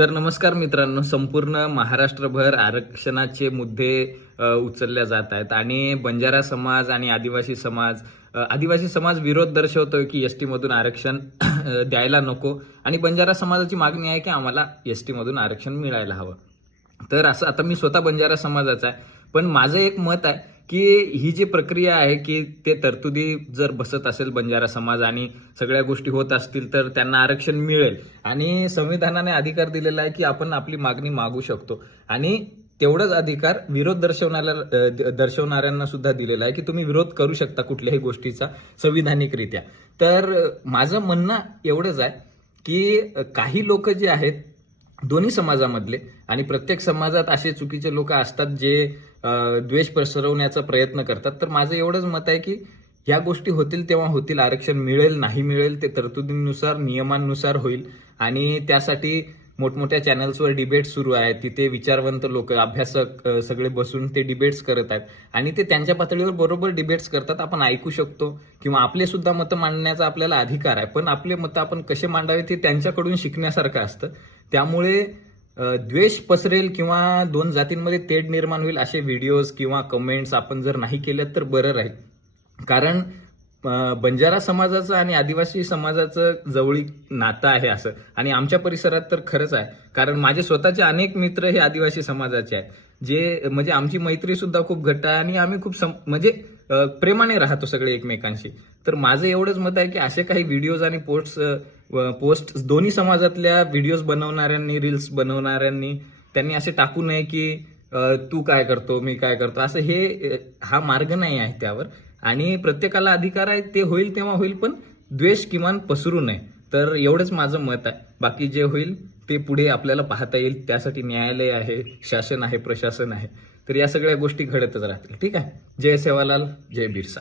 तर नमस्कार मित्रांनो संपूर्ण महाराष्ट्रभर आरक्षणाचे मुद्दे उचलल्या जात आहेत आणि बंजारा समाज आणि आदिवासी समाज आदिवासी समाज विरोध दर्शवतोय की एस टीमधून आरक्षण द्यायला नको आणि बंजारा समाजाची मागणी आहे की आम्हाला एस टीमधून आरक्षण मिळायला हवं. तर असं आता मी स्वतः बंजारा समाजाचा आहे पण माझं एक मत आहे की ही जी प्रक्रिया आहे की ते तरतुदी जर बसत असेल बंजारा समाज आणि सगळ्या गोष्टी होत असतील तर त्यांना आरक्षण मिळेल. आणि संविधानाने अधिकार दिलेला आहे की आपण आपली मागणी मागू शकतो. आणि तेवढाच अधिकार विरोध दर्शवणाऱ्या दर्शवणाऱ्यांना सुद्धा दिलेला आहे की तुम्ही विरोध करू शकता कुठल्याही गोष्टीचा संविधानिकरित्या. तर माझं म्हणणं एवढंच आहे की काही लोक जे आहेत दोन्ही समाजामधले आणि प्रत्येक समाजात असे चुकीचे लोक असतात जे द्वेष पसरवण्याचा प्रयत्न करतात. तर माझं एवढंच मत आहे की या गोष्टी होतील तेव्हा होतील आरक्षण मिळेल नाही मिळेल ते तरतुदींनुसार नियमांनुसार होईल. आणि त्यासाठी मोठमोठ्या चॅनल्सवर डिबेट सुरू आहेत. तिथे विचारवंत लोक अभ्यासक सगळे बसून ते डिबेट्स करत आहेत. आणि ते त्यांच्या पातळीवर बरोबर डिबेट्स करतात आपण ऐकू शकतो. किंवा आपले सुद्धा मतं मांडण्याचा आपल्याला अधिकार आहे. पण आपले मतं आपण कसे मांडावे ते त्यांच्याकडून शिकण्यासारखं असतं. त्यामुळे द्वेष पसरेल किंवा दोन जातींमध्ये तेढ निर्माण होईल असे व्हिडिओज किंवा कमेंट्स आपण जर नाही केल्या तर बरं राहील. कारण बंजारा समाजाचं आणि आदिवासी समाजाचं जवळीक नातं आहे असं. आणि आमच्या परिसरात तर खरंच आहे. कारण माझे स्वतःचे अनेक मित्र हे आदिवासी समाजाचे आहेत. जे म्हणजे आमची मैत्री सुद्धा खूप घट्ट आहे आणि आम्ही खूप सम- म्हणजे प्रेमाने राहतो सगळे एकमेकांशी. तर माझं एवढंच मत आहे की असे काही व्हिडिओज आणि पोस्ट पोस्ट दोन्ही समाजातल्या व्हिडिओज बनवणाऱ्यांनी रील्स बनवणाऱ्यांनी त्यांनी असे टाकू नये की तू काय करतो मी काय करतो असं हे हा मार्ग नाही आहे त्यावर. आणि प्रत्येकाला अधिकार आहे ते होईल तेव्हा होईल पण द्वेष किमान पसरू नये. तर एवढंच माझं मत आहे. बाकी जे होईल ते पुढे आपल्याला पाहता येईल. त्यासाठी न्यायालय आहे शासन आहे प्रशासन आहे. तर या सगळ्या गोष्टी घडतच राहतील. ठीक आहे? जय सेवालाल जय बिरसा.